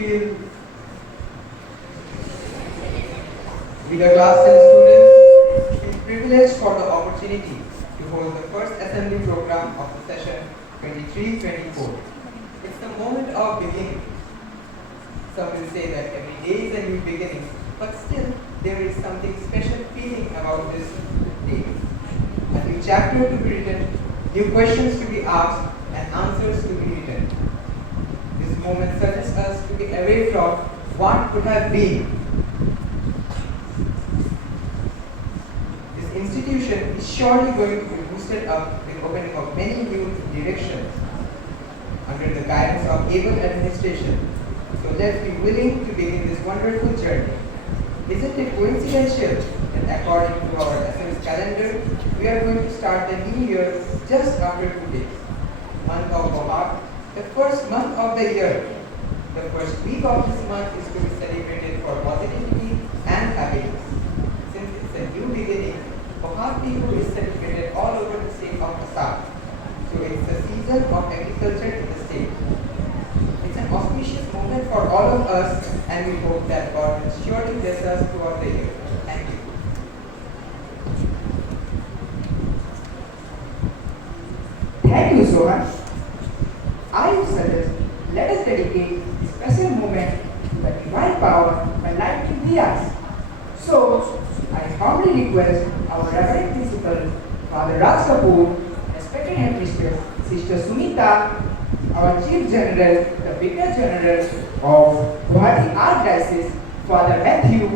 feel dear class 10 students, feel privileged for the opportunity to hold the first assembly program of the session 23-24. It's the moment of beginning. Some will say that every day is a new beginning, but still there is something special feeling about this day. A new chapter to be written, new questions to be asked, and answers to be written. This moment suggests us to be away from what could have been. This institution is surely going to be boosted up with opening of many new directions under the guidance of able administration. So let's be willing to begin this wonderful journey. Isn't it coincidental that according to our SS calendar, we are going to start the new year just after 2 days? Month of Bahar, the first month of the year. The first week of this month is to be celebrated for positivity and happiness. Since it's a new beginning, Bahar Bihu is celebrated all over the state of Assam. So it's a season of agriculture in the state. It's an auspicious moment for all of us, and we hope that God will surely bless us throughout the year. Thank you. Thank you so much. I would suggest let us dedicate this special moment to the divine power by lighting diyas. So, I humbly request our Reverend Principal, Father Raj Kapoor, respected Headmistress, Sister Sunita, our Chief General, the Vicar General of Guwahati Archdiocese, Father Matthew,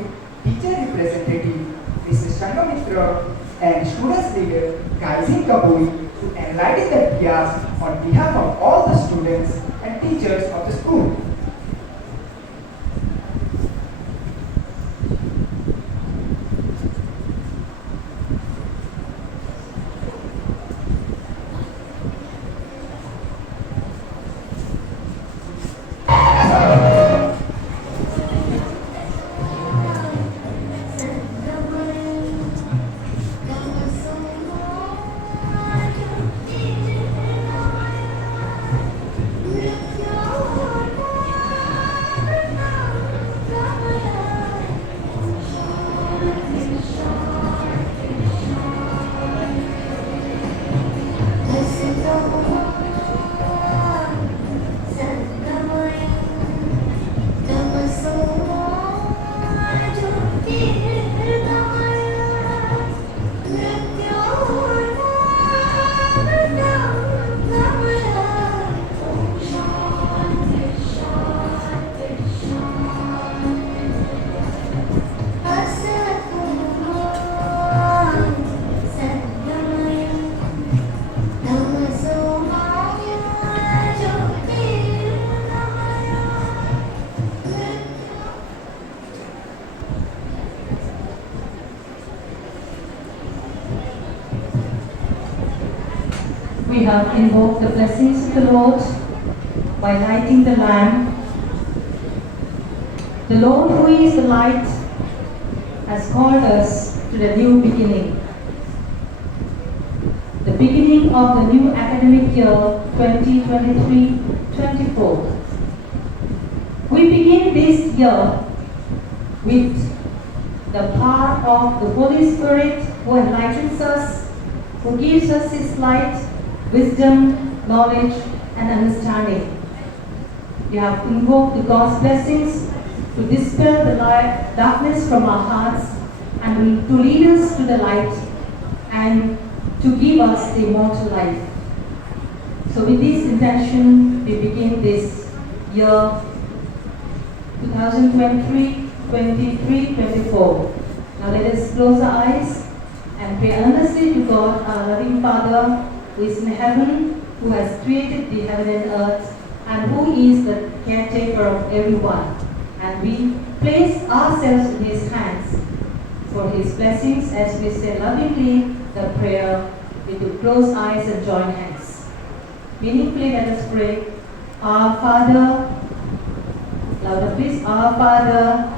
teacher representative, Mrs. Shangamitra, and students leader, Kaizin Kabui, to enlighten the diyas on behalf of all the students and teachers of the school. We have invoked the blessings of the Lord by lighting the lamp. The Lord, who is the light, has called us to the new beginning. The beginning of the new academic year 2023-24. We begin this year with the power of the Holy Spirit who enlightens us, who gives us His light, wisdom, knowledge, and understanding. We have invoked the God's blessings to dispel the darkness from our hearts and to lead us to the light and to give us the immortal life. So with this intention, we begin this year 2023-24. Now let us close our eyes and pray earnestly to God, our loving Father, who is in heaven, who has created the heaven and earth, and who is the caretaker of everyone. And we place ourselves in His hands for His blessings as we say lovingly the prayer with closed eyes and join hands. Meaningfully, let us pray. Our Father, louder please. Our Father,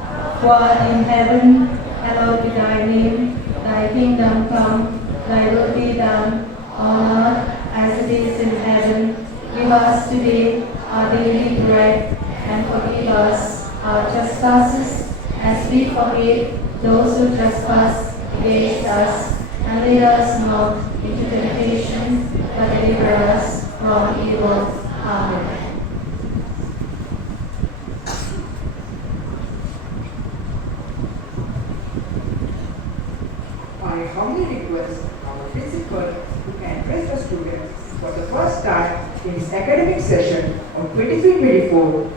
who art in heaven, hallowed be thy name. Thy kingdom come, thy will be done on earth as it is in heaven. Give us today our daily bread, and forgive us our trespasses, as we forgive those who trespass against us, and lead us not into temptation, but deliver us from evil. Amen. I humbly request our principal to address the students for the first time in this academic session of 23-24.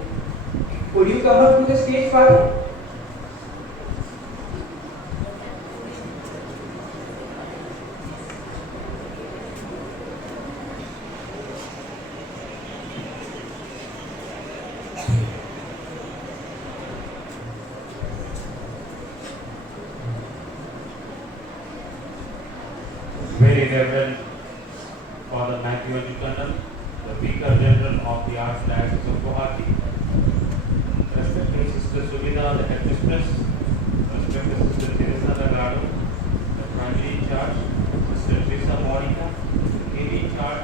Would you come up to the stage, Father? Very Reverend Father Matthew Ajukanam, the Vicar General of the Archdiocese of Guwahati, respected Sister Subida, the Headmistress, respected Sister Teresa Lagado, the Primary in Charge, Sister Teresa Monica, the KD in Charge,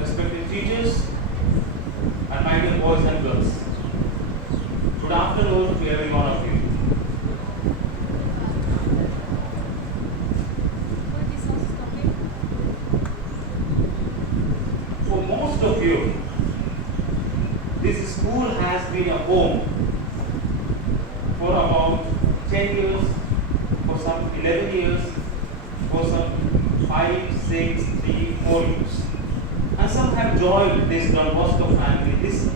respected teachers, and my dear boys and girls. Good afternoon to every one of you. For most of you, this school has been a home for about 10 years, for some 11 years, for some 5, 6, 3, 4 years. And some have joined this Don Bosco family this year.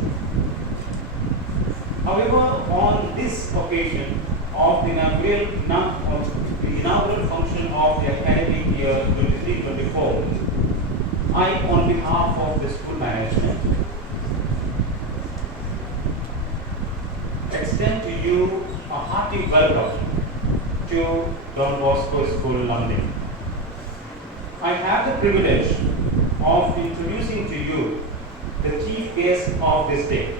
However, on this occasion of the inaugural function of the academic year 23-24, I, on behalf of the school management, extend to you a hearty welcome to Don Bosco School, London. I have the privilege of introducing to you the chief guest of this day,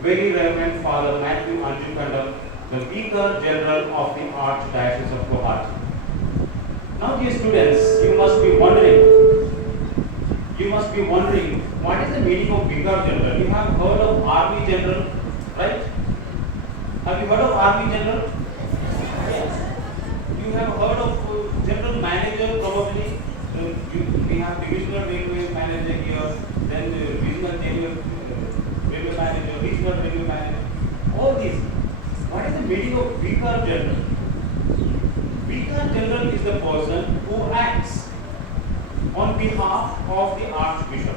Very Reverend Father Matthew Anjukandam, the Vicar General of the Archdiocese of Guwahati. Now, dear students, you must be wondering what is the meaning of Vicar General. You have heard of Army General, right? Have you heard of Army General? Yes. You have heard of General Manager, probably. We have Divisional Railway Manager here, then Regional Railway Manager, Regional Railway Manager. All these. What is the meaning of Vicar General? Vicar General is the person who acts on behalf of the Archbishop.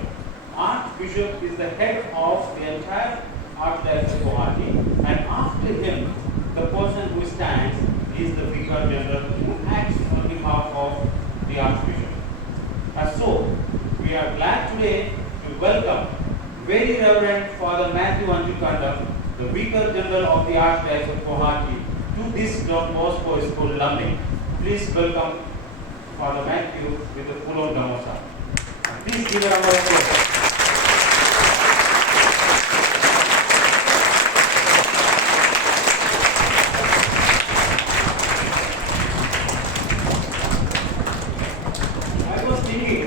Archbishop is the head of the entire Archdiocese of Guwahati, and after him, the person who stands is the Vicar General who acts on behalf of the Archbishop. And so, we are glad today to welcome Very Reverend Father Matthew Anjukandam, the Vicar General of the Archdiocese of Guwahati, to this Don Bosco School, London. Please welcome Father Matthew with the full-on Namosa. Please give a round of applause. I was thinking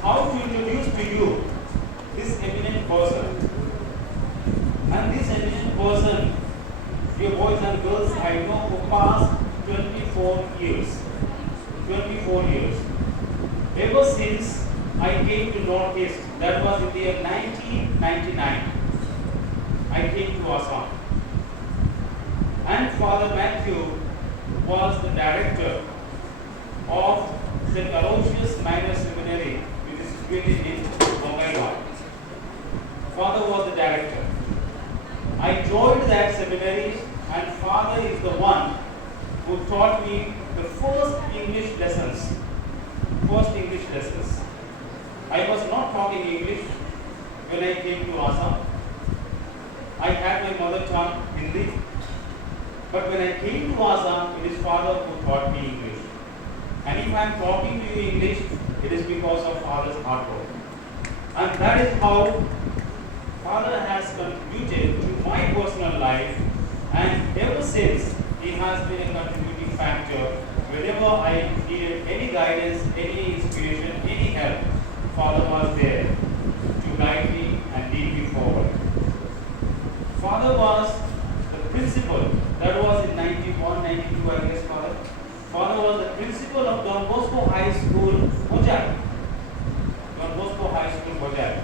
how to introduce to you this eminent person. And this eminent person, dear boys and girls, I know for past 24 years. 24 years. Ever since I came to Northeast, that was in the year 1999, I came to Assam. And Father Matthew was the director of St. Aloysius Minor Seminary, which is situated in Mumbai. Father was the director. I joined that seminary, and Father is the one who taught me the first English lessons. I was not talking English when I came to Assam. I had my mother tongue, Hindi. But when I came to Assam, it is Father who taught me English. And if I am talking to you English, it is because of Father's hard work. And that is how Father has contributed to my personal life, and ever since he has been a contributing factor. Whenever I needed any guidance, any inspiration, any help, Father was there to guide me and lead me forward. Father was the principal. That was in 91, 92, I guess, Father. Father was the principal of Don Bosco High School, Bojai. Don Bosco High School, Bojai.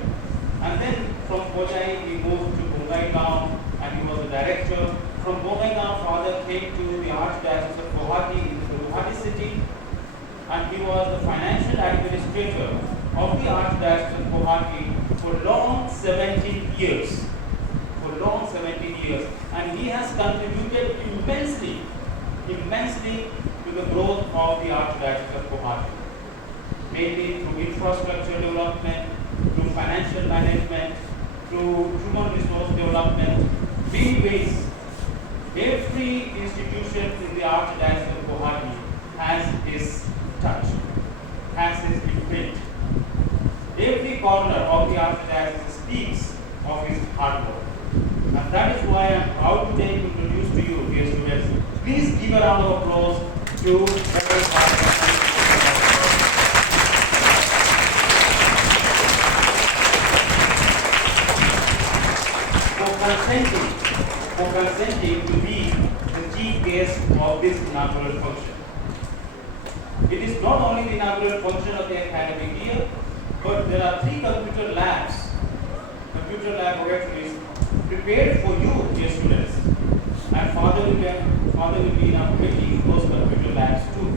And then from Bojai, he moved to Bongaigaon and he was the director. From Bongaigaon, Father came to the Archdiocese of Guwahati in the Guwahati city, and he was the financial administrator of the Archdiocese of Guwahati for long 17 years. For long 17 years. And he has contributed immensely to the growth of the Archdiocese of Guwahati. Mainly through infrastructure development, through financial management, through human resource development, many ways. Every institution in the Archdiocese of Guwahati has his touch, has his imprint. Every corner of the Archdiocese speaks of his hard work. And that is why I am proud today to introduce to you, dear students. Please give a round of applause to Reverend Father. For consenting to be the chief guest of this inaugural function. It is not only the inaugural function of the academic year, but there are 3 computer lab laboratories prepared for you, dear students. And Father will be inaugurating those computer labs too.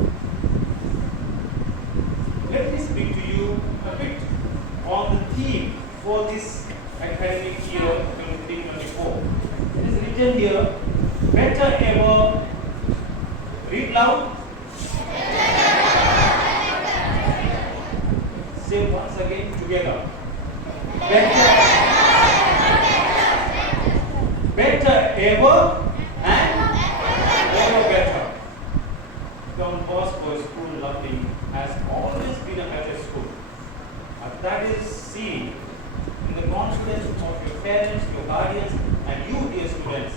Let me speak to you a bit on the theme for this academic year 23-24. It is written here, better ever. Read loud. Say once again together. Better ever and ever better. Don Bosco School Loving has always been a better school. And that is seen in the confidence of your parents, your guardians, and you, dear students.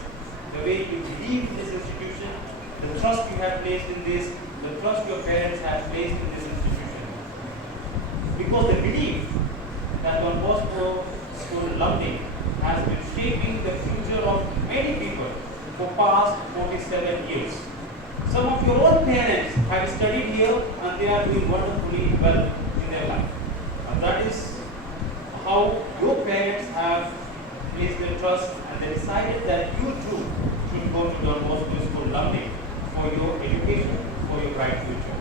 The way you believe in this institution, the trust you have placed in this, the trust your parents have placed in this institution. Because they believe that Don Bosco School Loving has been shaping the future of many people for past 47 years. Some of your own parents have studied here and they are doing wonderfully well in their life. And that is how your parents have placed their trust and they decided that you too should go to Don Bosco School Loving for your education, for your bright future.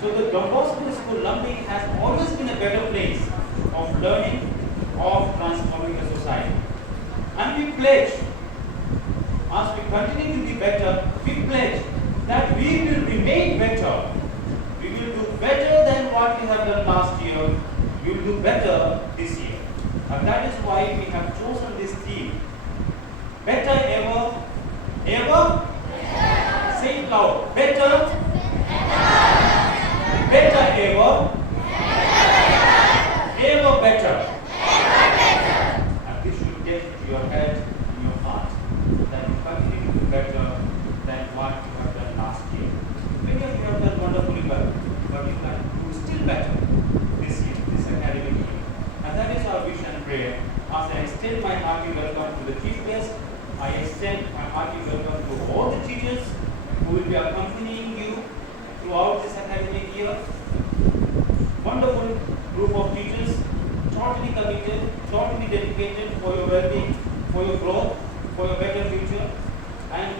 So the Don Bosco School Loving has always been a better place of learning, of transforming the society. And we pledge, as we continue to be better, we pledge that we will remain better. We will do better than what we have done last year. We will do better this year. And that is why we have chosen this theme. Better ever, ever? Better. Say it loud. Better? Better. Better ever? Ever better. And this should get to your head, in your heart, that you continue to do better than what you have done last year. Many of you have done wonderfully well, but you can do still better this year, this academic year. And that is our wish and prayer. As I extend my hearty welcome to the chief guest, I extend my hearty welcome to all the teachers who will be accompanying you throughout this academic year. Wonderful group of teachers, totally committed, totally dedicated for your well-being, for your growth, for your better future, and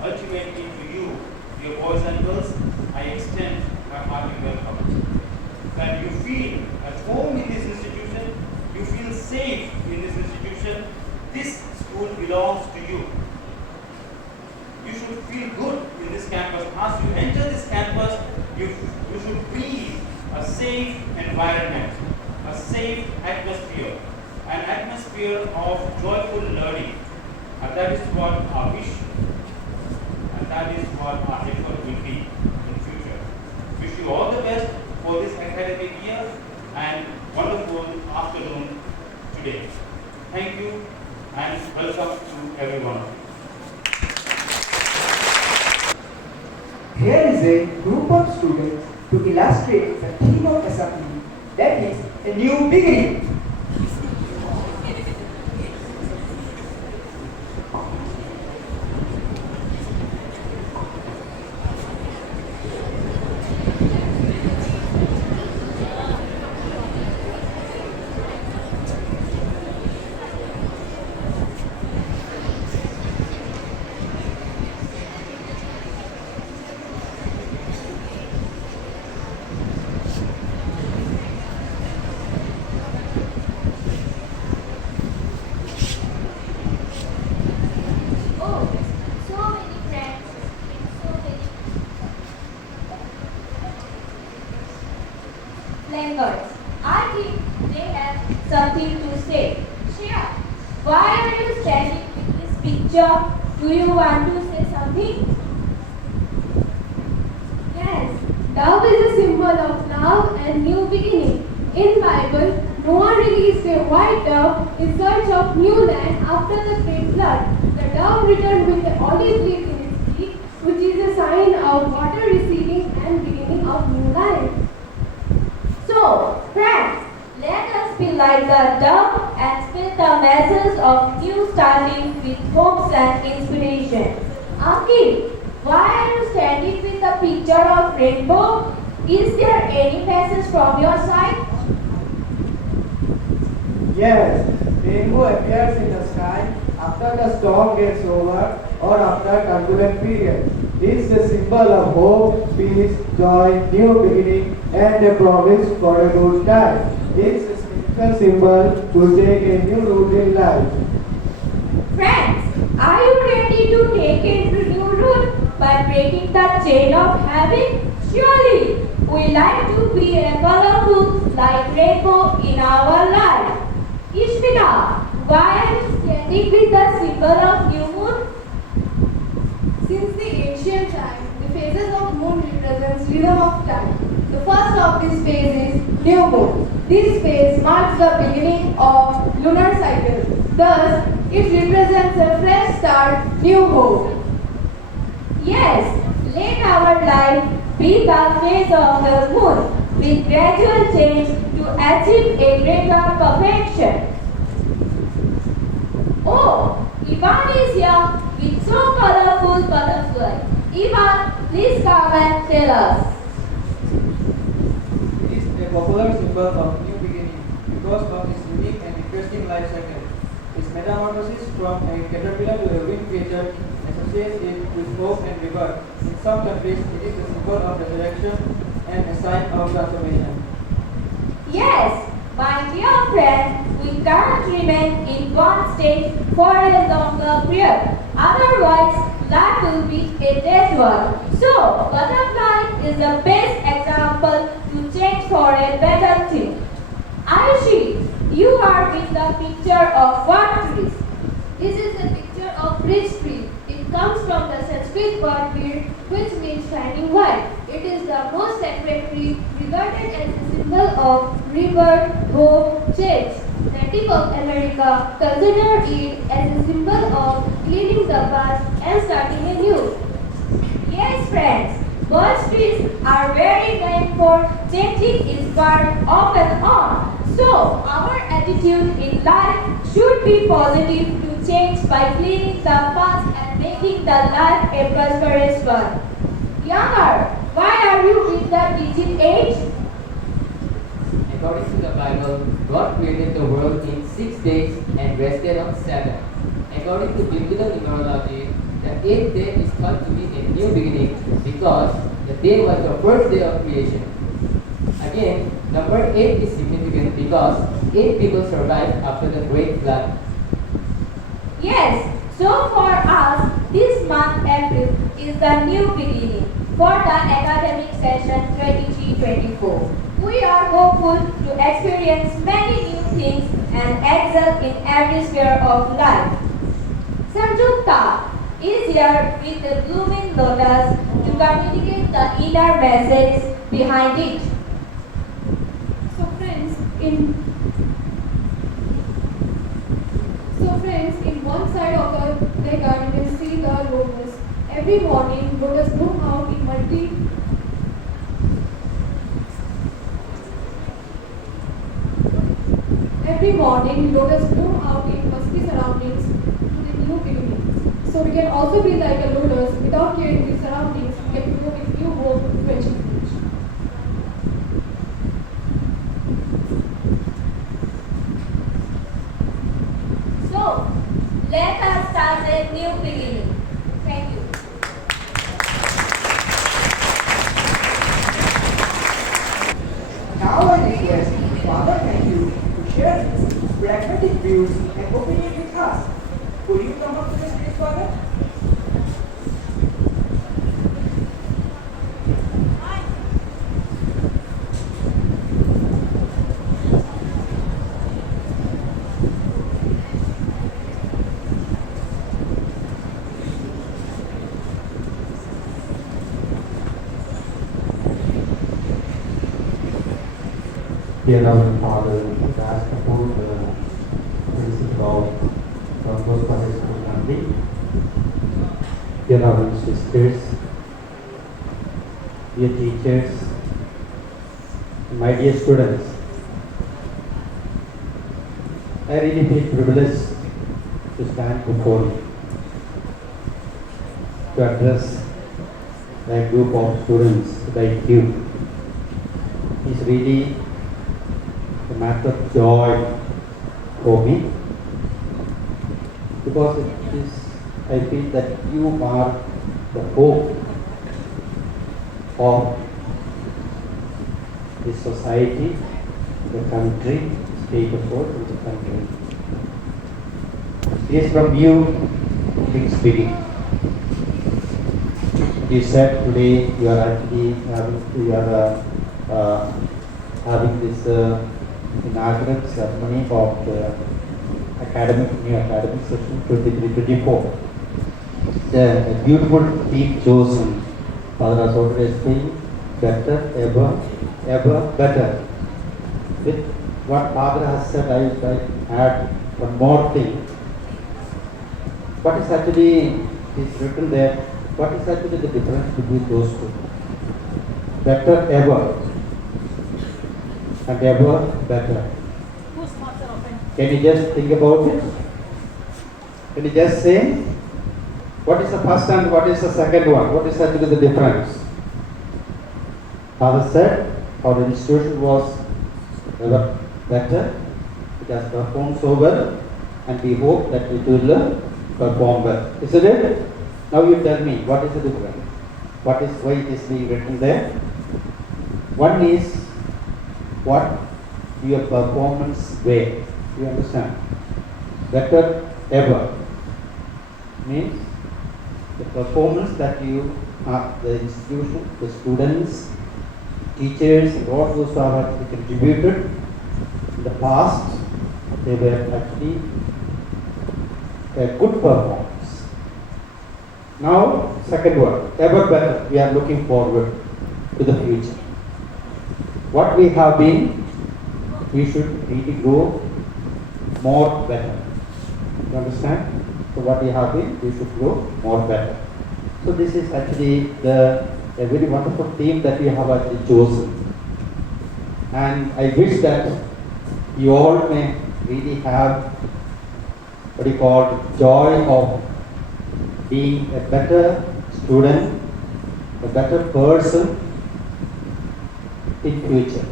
ultimately to you, dear boys and girls, I extend my hearty welcome. That you feel at home in this institution, you feel safe in this institution, this school belongs to you. You should feel good in this campus. As you enter this campus, you should breathe a safe environment, a safe atmosphere, an atmosphere of joyful learning. And that is what our wish, and that is what our effort will be in future. Wish you all the best for this academic year and wonderful afternoon today. Thank you and welcome to everyone. Here is a group of students to illustrate the theme of assembly, that is a new beginning. picture. Do you want to say something? Yes, dove is a symbol of love and new beginning. In Bible, Noah released a white dove in search of new land after the great flood. The dove returned with an olive leaf in its beak, which is a sign of water receding and beginning of new life. So, friends, let us be like the dove and spread the message of new starting with hopes and inspiration. Ankit, why are you standing with a picture of rainbow? Is there any message from your side? Yes, rainbow appears in the sky after the storm gets over or after turbulent period. It's a symbol of hope, peace, joy, new beginning, and a promise for a good time. It's a spiritual symbol to take a new route in life. Friends, are you ready to take a new route by breaking the chain of habit? Surely, we like to be a colorful like rainbow in our life. Ishmita, why are you standing with the symbol of new moon? Since the ancient time, the phases of moon represents rhythm of time. The first of this phase is new moon. This phase marks the beginning of lunar cycle. Thus, it represents a fresh start, new hope. Yes, let our life be the phase of the moon with gradual change to achieve a greater perfection. Oh, Ivan is here with so colorful butterfly. Ivan, please come and tell us. It is a popular symbol of new beginning because of its unique and interesting life cycle. Its metamorphosis from a caterpillar to a winged creature associates it with hope and rebirth. In some countries, it is a symbol of resurrection and a sign of transformation. Yes, my dear friend, we can't remain in one state for a longer period. Otherwise, life will be a dead one. So, butterfly is the best example to change for a better thing. Ayushi, you are with the picture of what trees? This is a picture of rich tree. It comes from the Sanskrit word veer, which means shining white. It is the most sacred tree, regarded as a symbol of rebirth, hope, change. Native of America consider it as a symbol of cleaning the past and starting anew. Yes, friends, birch trees are very known for changing its bark off and on. So, our attitude in life should be positive to change by cleaning the past and making the life a prosperous one. Younger, why are you with the digit 8? According to the Bible, God created the world in 6 days and rested on 7. According to biblical numerology, the 8th day is thought to be a new beginning because the day was the first day of creation. Again, number 8 is significant because 8 people survived after the great flood. Yes, so for us, this month April is the new beginning for the academic session 23-24. We are hopeful to experience many new things and excel in every sphere of life. Sanjukta is here with the blooming lotus to communicate the inner message behind it. So friends, in one side of the garden you can see the lotus. Every morning, lotus bloom out in musky surroundings to the new beginning. So we can also be like a lotus without caring the surroundings. We can grow with new hope to achieve it. So, let us start a new beginning. Thank you. Now I request Father Matthew to share his pragmatic views and opinion with us. Could you come up to the stage, Father? Dear Heavenly Father, we ask about the principle of Don Bosco High School Nandi. Dear Heavenly Sisters, dear teachers, my dear students, I really feel privileged to stand before you to address a group of students like you. It's really a matter of joy for me because it is, I feel that you are the hope of the society, the country, state of course, and the country. It is from you things begin. You said today you are actually having this inaugural ceremony of the new academic session 23-24. The beautiful theme chosen, Father has already saying, better, ever better. With what Father has said, I add one more thing. What is actually is written there? What is actually the difference between those two? Better ever and ever better. Can you just think about it? Can you just say what is the first and what is the second one? What is actually the difference? Father said our institution was ever better. It has performed so well, and we hope that it will perform well. Isn't it? Now you tell me what is the difference? What is why it is being written there? One is what your performance way. You understand? Better ever means the performance that you the institution, the students, teachers, and all those who have actually contributed in the past, they were actually a good performance. Now, second one, ever better. We are looking forward to the future. What we have been, we should really go more better. You understand? So what we have been, we should go more better. So this is actually a very wonderful theme that we have actually chosen. And I wish that you all may really have what you call joy of being a better student, a better person in future.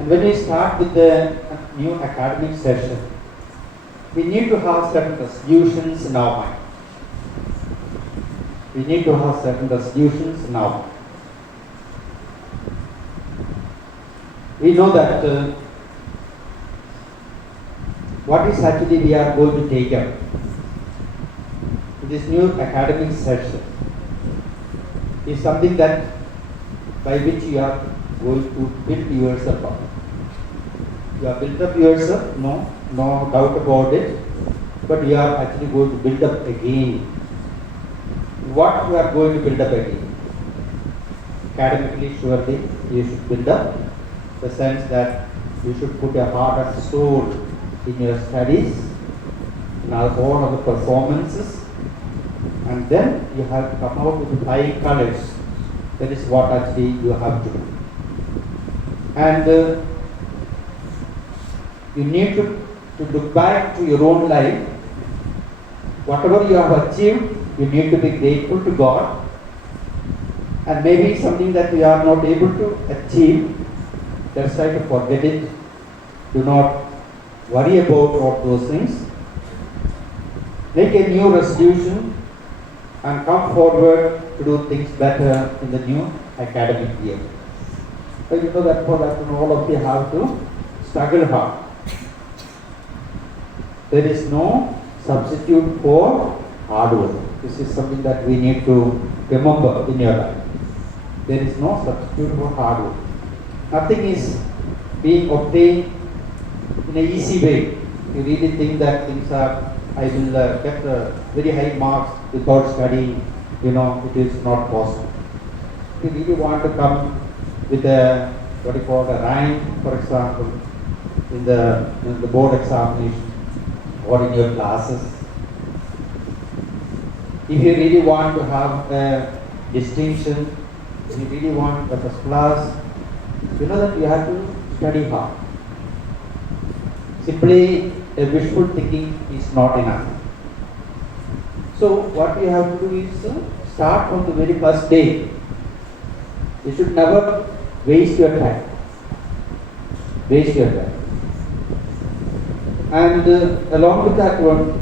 And when we start with the new academic session, we need to have certain resolutions in our mind. We need to have certain resolutions in our mind. We know that what is actually we are going to take up in this new academic session is something that by which you are going to build yourself up. You have built up yourself, no doubt about it, but you are actually going to build up again. What you are going to build up again? Academically, surely you should build up the sense that you should put your heart and soul in your studies, in all of the performances, and then you have to come out with high colors. That is what actually you have to do. And you need to look back to your own life. Whatever you have achieved, you need to be grateful to God. And maybe something that you are not able to achieve, just try to forget it. Do not worry about all those things. Make a new resolution and come forward to do things better in the new academic year. But you know that for that all of you have to struggle hard. There is no substitute for hard work. This is something that we need to remember in your life. There is no substitute for hard work. Nothing is being obtained in an easy way. You really think that things are, I will get very high marks without studying, it is not possible. If you really want to come with a what you call the rank, for example, in the board examination or in your classes. If you really want to have a distinction, if you really want a first class, you know that you have to study hard. Simply a wishful thinking is not enough. So what you have to do is start from the very first day. You should never waste your time. Waste your time. And along with that one,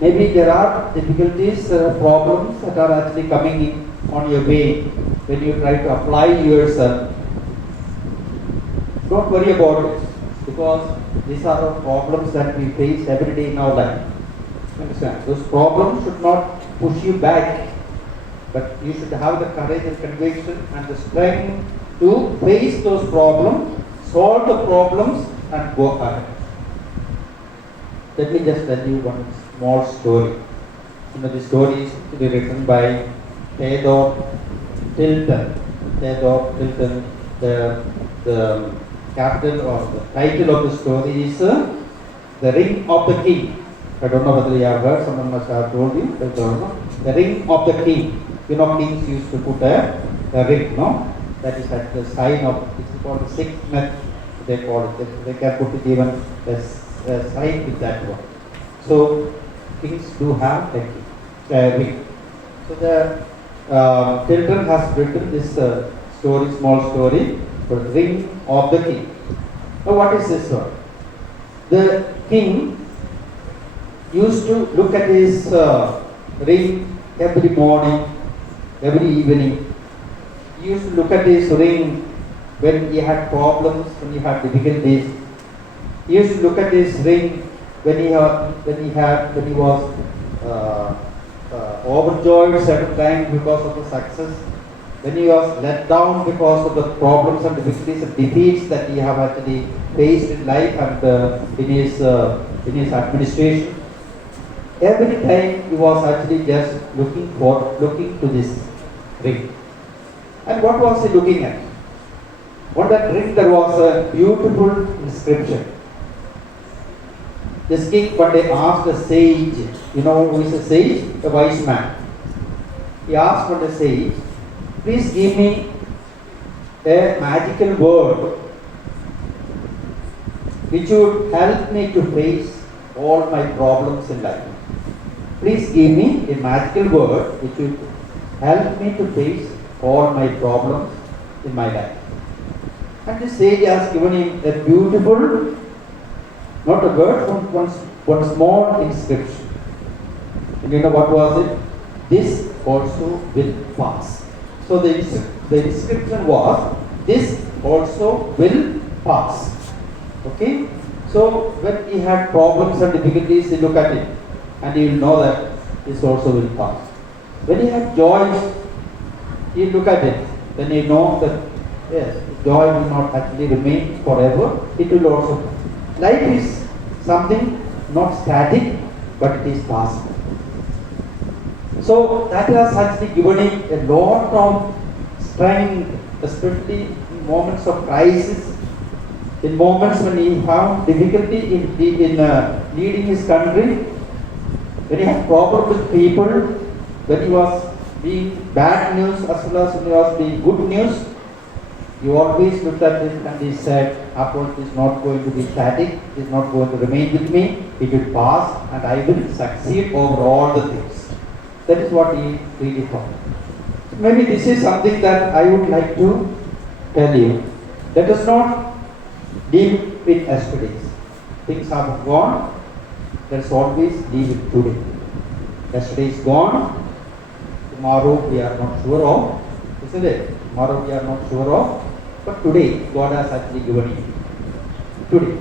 maybe there are difficulties, problems that are actually coming in on your way when you try to apply yourself. Don't worry about it, because these are the problems that we face every day in our life. Understand? Those problems should not push you back, but you should have the courage and conviction and the strength to face those problems, solve the problems, and go ahead. Let me just tell you one small story. You know, the story is to be written by Theodore Tilton. Theodore Tilton, the capital or the title of the story is The Ring of the King. I don't know whether you have heard, someone must have told you, I don't know. The Ring of the King. You know, kings used to put a ring, no? That is at the sign of, it's called the signet, they call it. They can put it even a sign with that one. So, kings do have a ring. So, the Tilton has written this story, small story, the Ring of the King. Now, what is this one? The king used to look at his ring every morning, every evening. He used to look at his ring when he had problems, when he had difficulties. He used to look at his ring when he was overjoyed certain times because of the success, when he was let down because of the problems and difficulties and defeats that he have actually faced in life and in his administration. Every time he was actually just looking to this ring. And what was he looking at? On that ring there was a beautiful inscription. This king one day asked a sage, you know who is a sage? A wise man. He asked one day sage, please give me a magical word which would help me to face all my problems in life. Please give me a magical word which would help me to face all my problems in my life. And the sage has given him a beautiful, not a word, one small inscription. And you know what was it? This also will pass. So the inscription was, this also will pass. Okay? So when he had problems and difficulties, he look at it and he will know that this also will pass. When he had joys, he look at it, then he know that yes, joy will not actually remain forever, it will also pass. Life is something not static, but it is passing. So that has actually given him a lot of strength, especially in moments of crisis, in moments when he found difficulty in leading his country, when he had problems with people, when he was being bad news as well as when he was being good news, he always looked at it and he said, Apple is not going to be static, it is not going to remain with me, it will pass and I will succeed over all the things. That is what he really thought. Maybe this is something that I would like to tell you. Let us not live with yesterdays. Things have gone, let us always live with today. Yesterday is gone, tomorrow we are not sure of, isn't it? Tomorrow we are not sure of, but today God has actually given you. Today.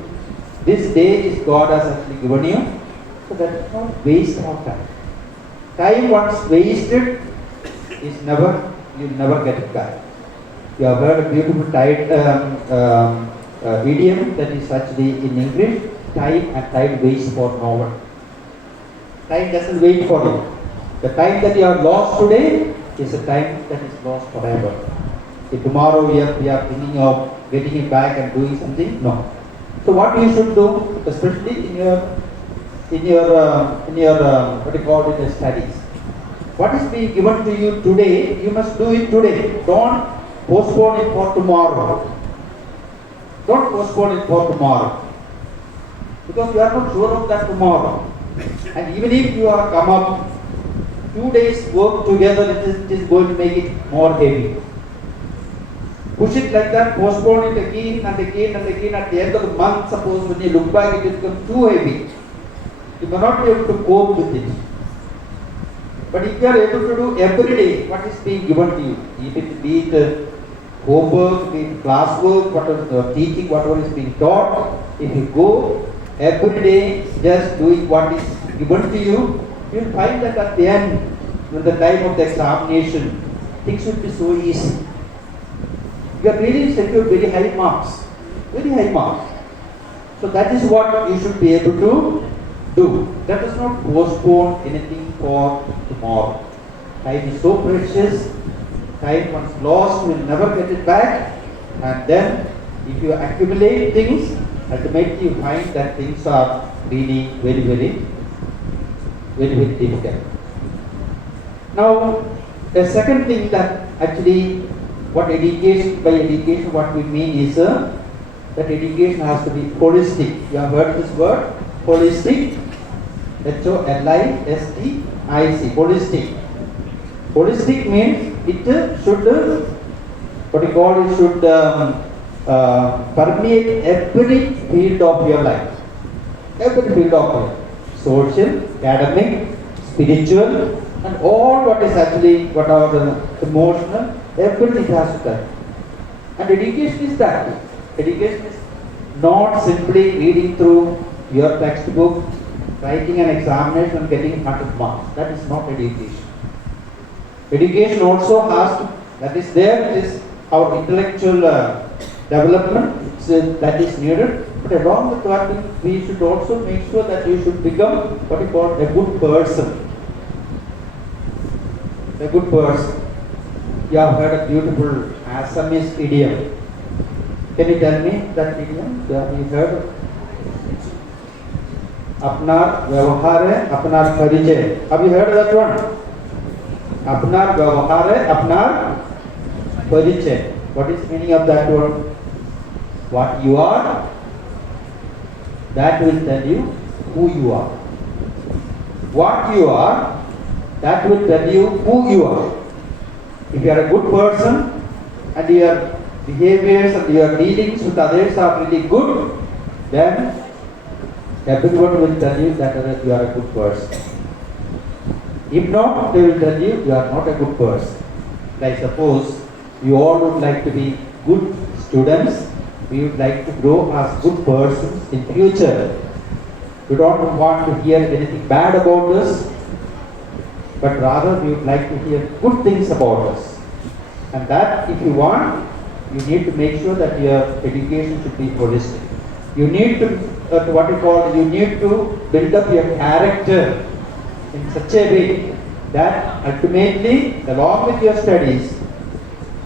This day is God has actually given you, so that is not waste of time. Time once wasted is you'll never get it back. You have heard a beautiful idiom that is actually in English, time and time waits for no one. Time doesn't wait for you. The time that you have lost today is a time that is lost forever. If tomorrow we are thinking of getting it back and doing something, no. So what you should do, especially in your what do you call it, studies. What is being given to you today, you must do it today. Don't postpone it for tomorrow. Don't postpone it for tomorrow. Because you are not sure of that tomorrow. And even if you are come up 2 days work together, it is going to make it more heavy. Push it like that, postpone it again and again and again. At the end of the month, suppose when you look back, it will become too heavy. You may not be able to cope with it. But if you are able to do every day what is being given to you, be it homework, be it classwork, whatever teaching, whatever is being taught, if you go every day just doing what is given to you, you will find that at the end, when the time of the examination, things will be so easy. You are really secured very high marks. Very high marks. So that is what you should be able to do. Let us not postpone anything for tomorrow. Time is so precious. Time once lost, you will never get it back. And then, if you accumulate things, ultimately you find that things are really very, very, very, very difficult. Now, the second thing that actually, by education, what we mean is that education has to be holistic. You have heard this word, holistic. Holistic. Holistic. Holistic means it should, what you call it, should permeate every field of your life. Every field of your life. Social, academic, spiritual, and all what is actually, what are the emotional, everything has to touch. And education is that. Education is not simply reading through your textbook, writing an examination and getting 100 marks. That is not education. Education also has to, that is there, it is our intellectual development, that is needed. But along with that, we should also make sure that you should become what you call a good person. A good person. You have heard a beautiful Assamese idiom. Can you tell me that idiom? Have you heard? Apnar vyavahare, apnar parijay. Have you heard that one? Apnar vyavahare, apnar parijay. What is the meaning of that word? What you are, that will tell you who you are. What you are, that will tell you who you are. If you are a good person and your behaviors and your dealings with others are really good, then everyone will tell you that you are a good person. If not, they will tell you you are not a good person. Like suppose you all would like to be good students, we would like to grow as good persons in future. We don't want to hear anything bad about us, but rather we would like to hear good things about us. And that, if you want, you need to make sure that your education should be holistic. You need to, you need to build up your character in such a way that ultimately, along with your studies,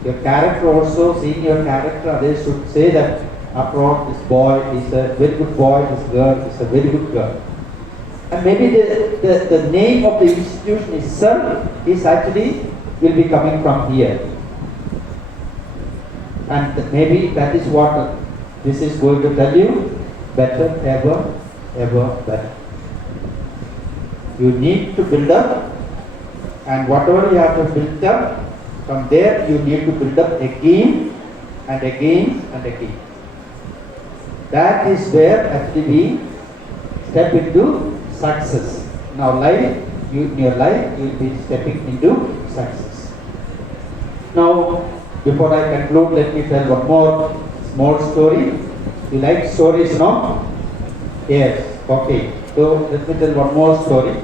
your character also, seeing your character, others should say that, after all, this boy is a very good boy, this girl is a very good girl. And maybe the name of the institution itself is actually, will be coming from here. And maybe that is what this is going to tell you, better, ever, ever better. You need to build up, and whatever you have to build up, from there you need to build up again and again and again. That is where actually we step into success. Now in your life you will be stepping into success. Now, before I conclude, let me tell one more small story. You like stories, no? Yes, okay. So let me tell one more story.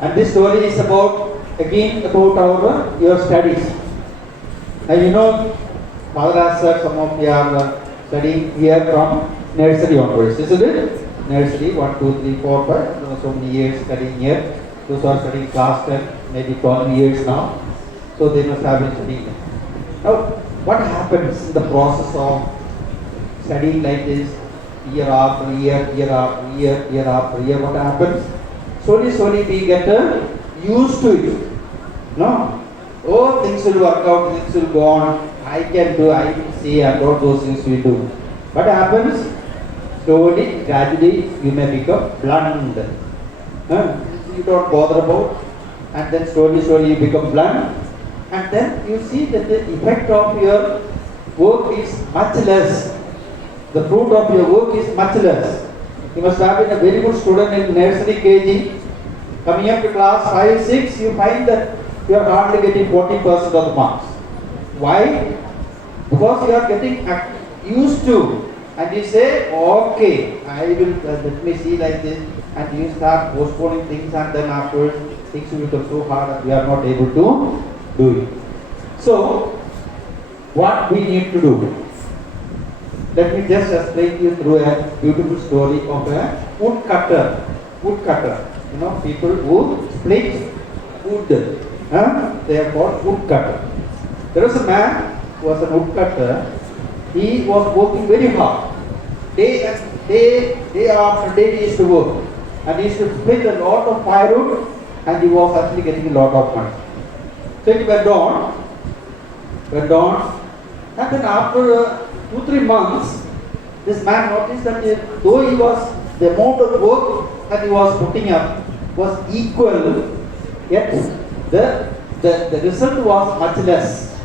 And this story is about your studies. And you know, Father has said some of you are studying here from nursery onwards, isn't it? Nursery, 1, 2, 3, 4, 5, so many years studying here. Those are studying class 10, maybe 12 years now. So they must have been studying. Now, what happens in the process of studying like this, year after year, year after year, year after year, what happens? Slowly we get used to it. No? Oh, things will work out, things will go on, I can do, I will see, and all those things we do. What happens? Slowly, gradually, you may become blunt. You don't bother about, and then slowly you become blunt, and then you see that the effect of your work is much less. The fruit of your work is much less. You must have been a very good student in nursery KG. Coming up to class 5, 6, you find that you are hardly getting 40% of the marks. Why? Because you are getting used to, and you say, okay, I will, let me see like this, and you start postponing things, and then afterwards things will become so hard that we are not able to do it. So, what we need to do? Let me just explain you through a beautiful story of a woodcutter. Woodcutter. You know, people who split wood. They are called woodcutter. There was a man who was a woodcutter. He was working very hard. Day after day he used to work. And he used to split a lot of firewood, and he was actually getting a lot of money. So it went on, and then after 2-3 months, this man noticed that though he was, the amount of work that he was putting up was equal, yet the result was much less.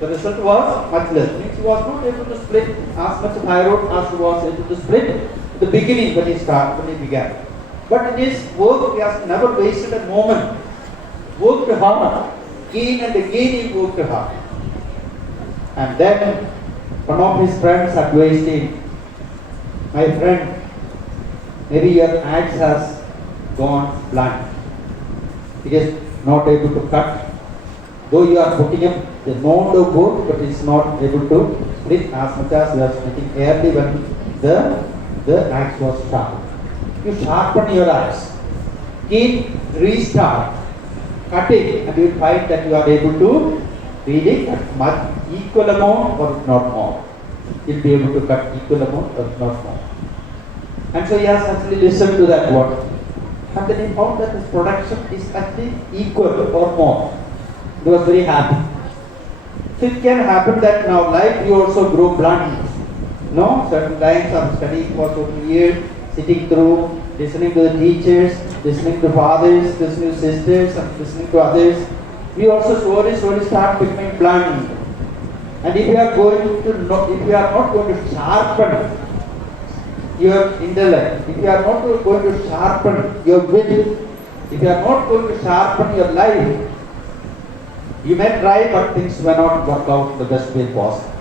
The result was much less. Means he was not able to split as much firewood as he was able to split at the beginning when he began. But in his work, he has never wasted a moment. Worked hard, again and again he worked hard. And then one of his friends advised him, my friend, maybe your axe has gone blunt. It is not able to cut. Though you are putting up the amount of work, but it is not able to split as much as you are splitting early when the axe was sharp. You sharpen your axe. Keep restart. Cut it, and you will find that you are able to really cut much equal amount or not more. You will be able to cut equal amount or not more. And so he has actually listened to that word. And then he found that his production is actually equal or more. He was very happy. So it can happen that now life you also grow blunt. No, certain times I'm studying for certain years, sitting through, listening to the teachers, listening to fathers, listening to sisters, and listening to others. We also slowly start becoming blunt. And if you are not going to sharpen your intellect, if you are not going to sharpen your will, if you are not going to sharpen your life, you may try, but things may not work out the best way possible.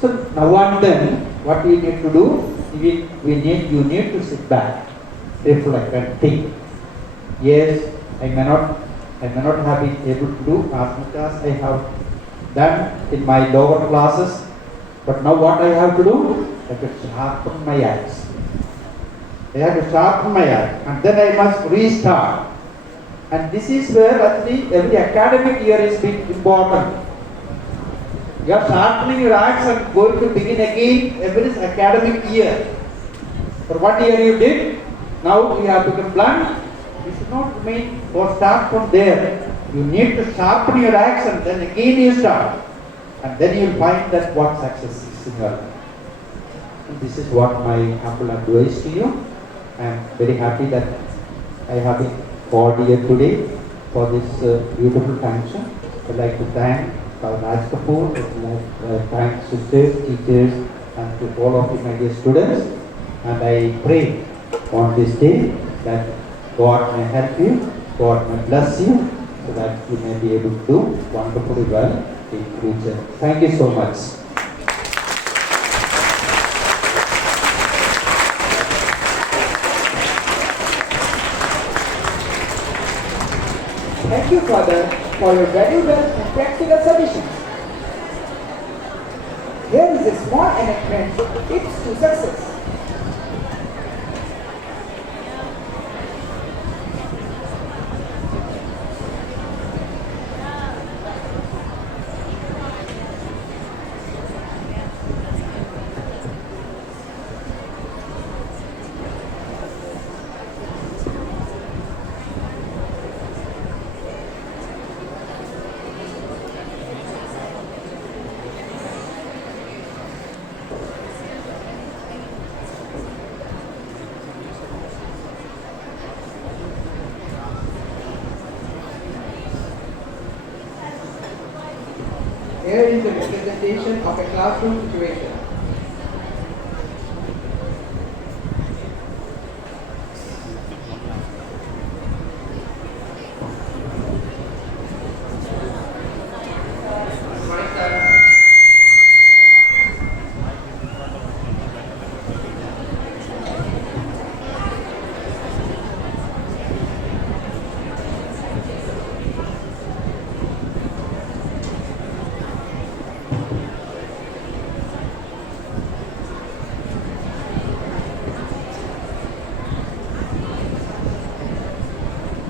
So now and then, what we need to do, you need to sit back, reflect, and think. Yes, I may not have been able to do as much as I have done in my lower classes, but now what I have to do? I have to sharpen my axe. And then I must restart. And this is where actually every academic year is big important. You are sharpening your axe and going to begin again every academic year. For what year you did, now you have become blunt. You should not remain or start from there. You need to sharpen your axe and then again you start. And then you will find that what success is in your life. And this is what my humble advice to you. I am very happy that I have been called here today for this beautiful function. I would like to thank Raj Kapoor, I would like to thank sisters, teachers, and to all of you, my dear students. And I pray on this day that God may help you, God may bless you, so that you may be able to do wonderfully well in future. Thank you so much. Thank you, Father, for your valuable and practical suggestions. Here is a small enactment, tips to success. here is a representation of a classroom situation.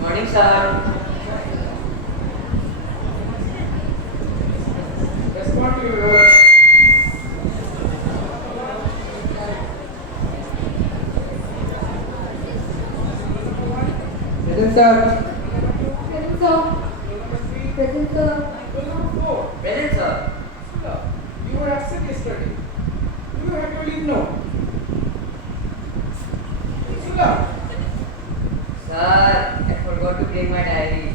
Morning, sir. Respond to your words. Present, sir. Present, sir. Present, sir. Present, sir. You were absent yesterday. Do you have your leave now? Sula, Sir, I forgot to bring my diary.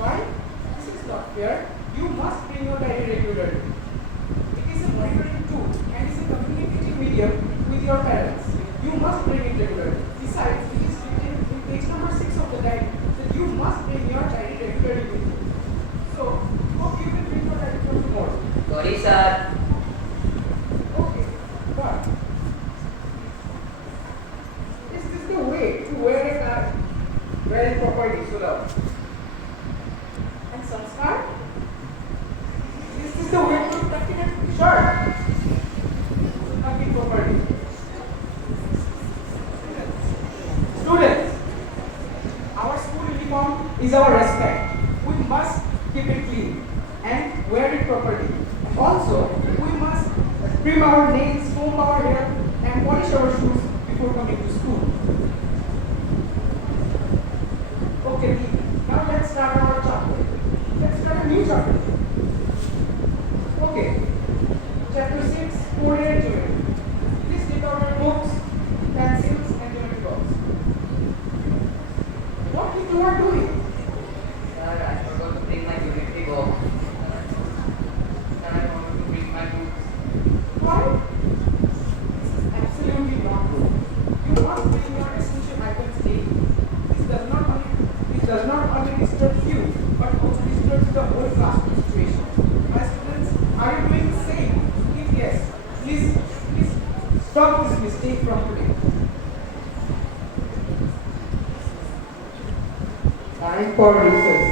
why? This is not fair. You must bring your diary regularly. It is a monitoring tool and is a communicating medium with your parents. You must bring it regularly. Besides, it is written in page number 6 of the diary that you must bring your diary regularly with you. So, hope you will bring your diary from tomorrow. Sorry, sir. Okay, but is this the way to wear a tie? Wear it properly, Sula. And sanskar? Is this the way to tuck in a shirt? Tuck it properly. Students, our school uniform is our respect. We must keep it clean and wear it properly. Also, we must trim our nails, comb our hair, and polish our shoes before coming to school. Okay, now let's start our chapter. Let's start a new chapter. Okay, chapter 6, Coded and Geometry. Please take out your books, pencils, and geometry box. What you are doing? Sir, I forgot to bring my geometry box. Sir, I forgot to bring my books. Why? This is absolutely not good. You must bring your essential items daily. This does not only disturb you, but also disturbs the whole classroom situation. My students, are you doing the same? If yes, please stop this mistake from today. Time for recess.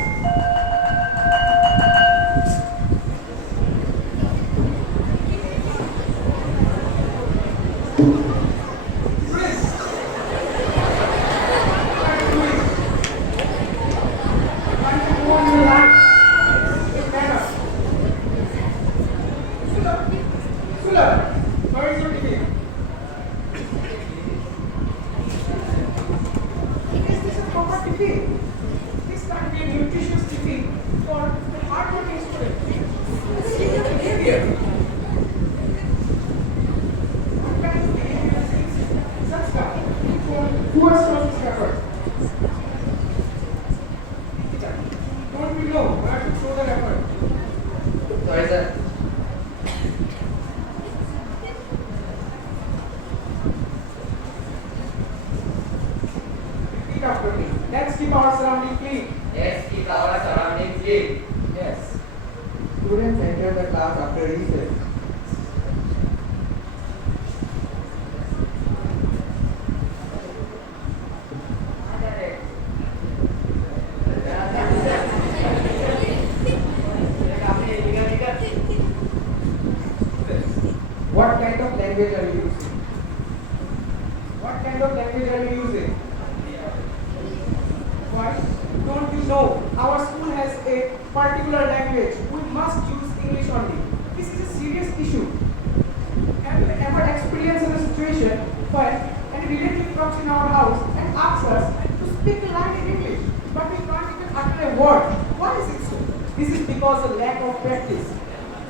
Chris! What are you doing? Want to go on your line? Get better. Sula, where is your ticket? Is this a proper ticket? This can't be a nutritious ticket for the hardworking student. This is your behavior. What kind of behavior is this? Such guy who has shown his effort. Don't we know where to show the effort? Sorry, sir. Repeat after me. Let's keep our surrounding clean. Let's keep our surroundings clean. Yes. Students enter the class after recess. What kind of language are you using? What kind of language are you using? Why? Don't you know? Our school has a particular language. We must use English only. This is a serious issue. Have you ever experienced a situation where a relative comes in our house and asks us to speak a line in English, but we can't even utter a word? Why is it so? This is because of lack of practice.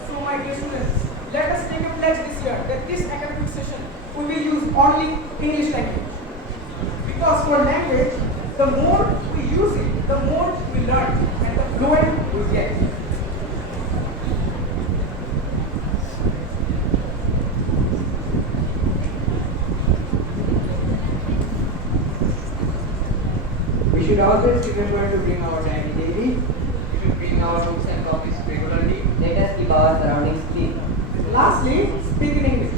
So, my dear students, let us take a pledge this year that this academic session we will use only English language. Because for language, the more we use it, the more we learn and the fluent we get. should always remember to bring our diary daily. We should bring our books and copies regularly. Let us keep our surroundings clean. Lastly, speak in English.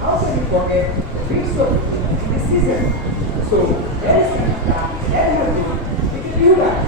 How can you forget the resource in this season? So, there is some time, let her do. We can do that.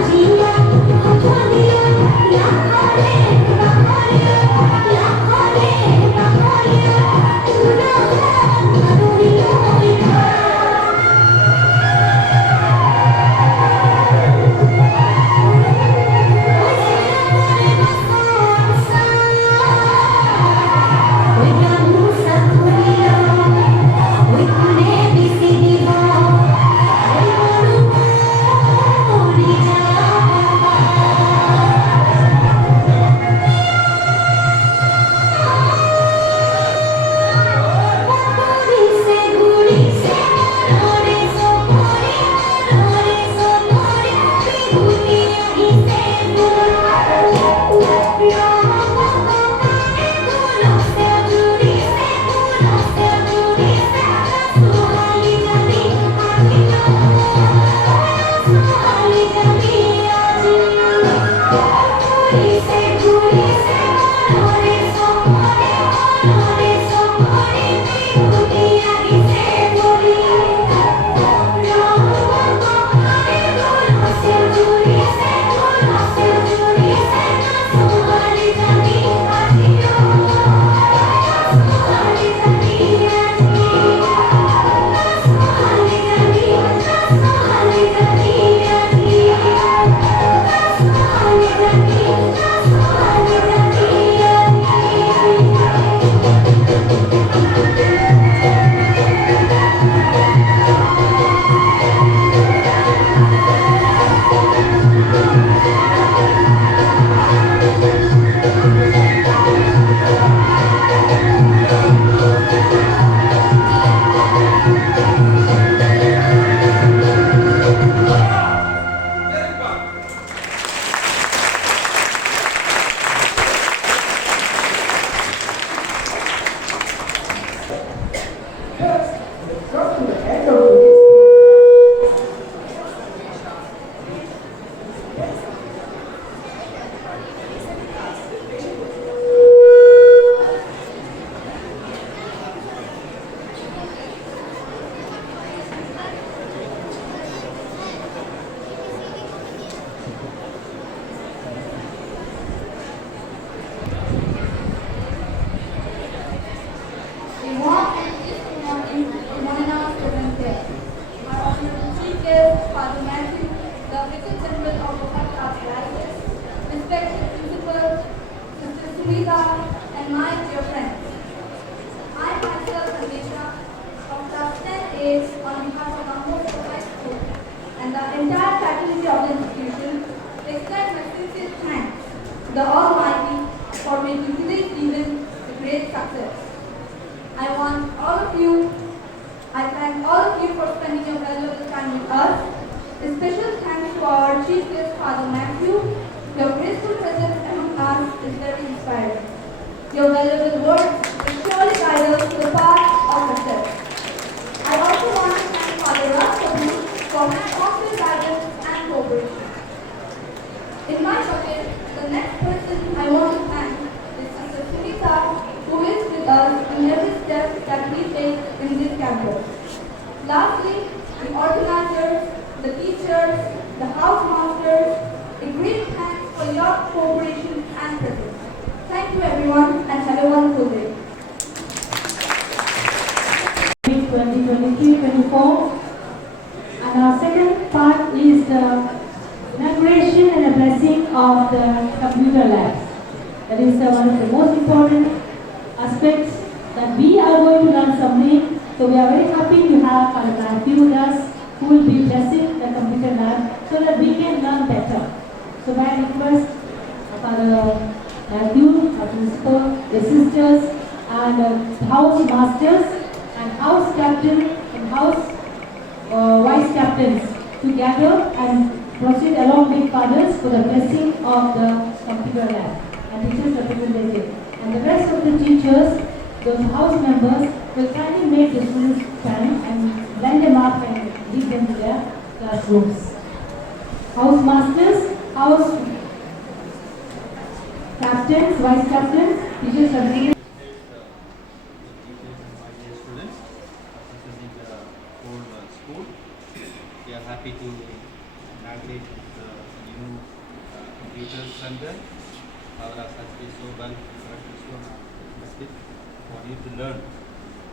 Thank you. Sunita, and my dear friends. I myself, Anisha, from class 10A on behalf of the host of my school and the entire faculty of the institution, extend my sincere thanks to the Almighty for making today's event a great success. I thank all of you for spending your valuable time with us. A special thanks to our Chief Guest, Father Matthew. Your graceful presence among us is very inspiring. Your valuable words will surely guide us to the path of success. I also want to thank Father Raj for his constant guidance and cooperation. In my bucket, the next person I want to thank is Sister Sunita, who is with us in every step that we take in this campus. Lastly, the organizers, the teachers, the house masters, a great thanks for your cooperation and presence. Thank you everyone and have a wonderful day. 2023-24, and our second part is the inauguration and the blessing of the computer labs. That is one of the most important aspects that we are going to learn something. So we are very happy to have Father Matthew with us, who will be blessing the computer lab so that we can learn better. So my request, Father Matthew, our principal, the sisters, and house masters, and house captain, and house vice captains to gather and proceed along with fathers for the blessing of the computer lab and teachers representative. And the rest of the teachers, those house members, will kindly make the students stand and line them up and lead them to their classrooms. House masters, house captains, vice captains, teachers representative. Students representing the whole school. We are happy to inaugurate the new computer center. Our has been so well invested for you to learn.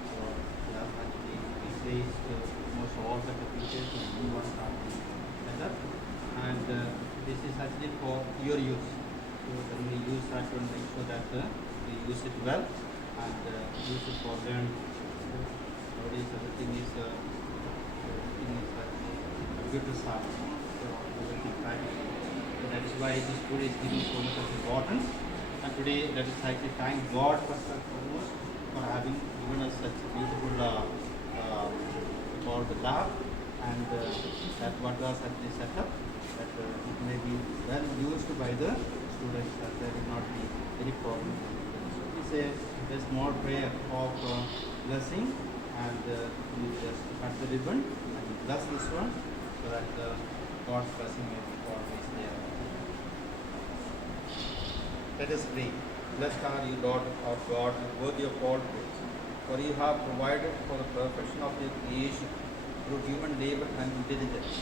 So we have actually replaced almost all the computers with new ones are being set up, and this is actually for your use. So when we use that one, make sure that we use it well and use it for learning. Nowadays everything is computer science, so everything practical. So that is why this school is giving so much of importance. And today let us actually thank God first and foremost for having given us such a beautiful called the lab, and that what was actually set up, that it may be well used by the students, that there will not be any problem. So we say a small prayer of blessing, and we just cut the ribbon and bless this one so that God's blessing may be always there. Let us pray. Blessed are you, Lord of God, and worthy of all praise, for you have provided for the perfection of your creation through human labor and intelligence,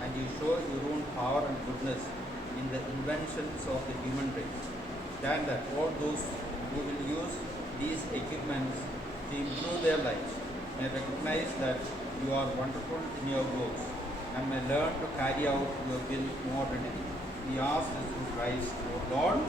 and you show your own power and goodness in the inventions of the human race. Grant that all those who will use these equipments to improve their lives may recognize that you are wonderful in your works and may learn to carry out your will more readily. We ask this through Christ, our Lord.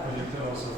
Projector also.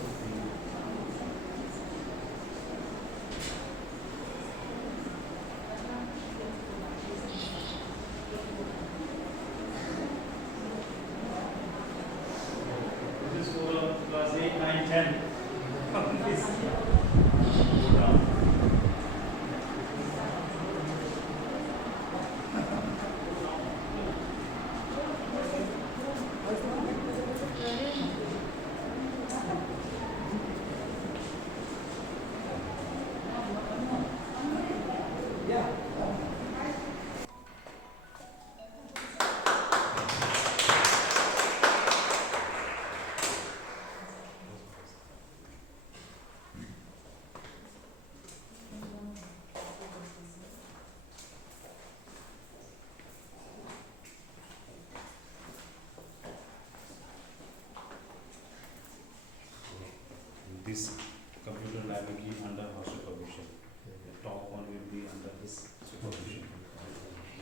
this computer lab will be under her supervision. The top one will be under his supervision.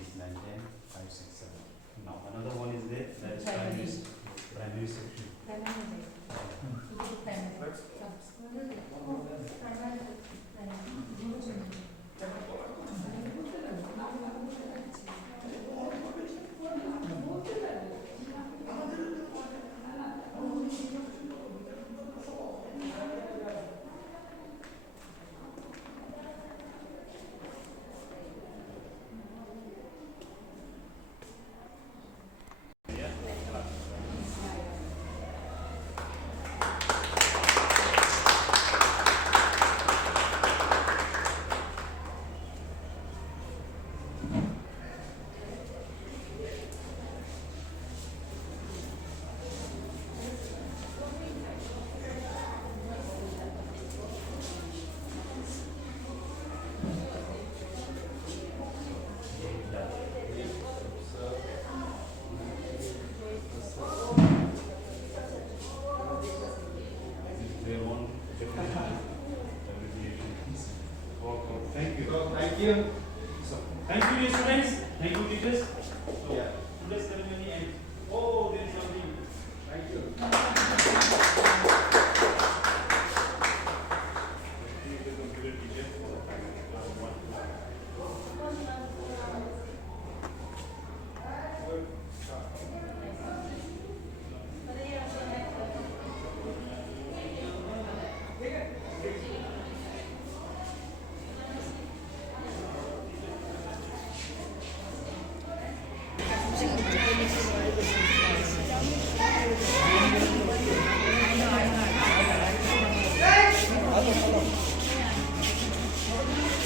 Is 9, 10, 5, 6, 7. Now another one is there, that is primary section. Thank you. Thank you.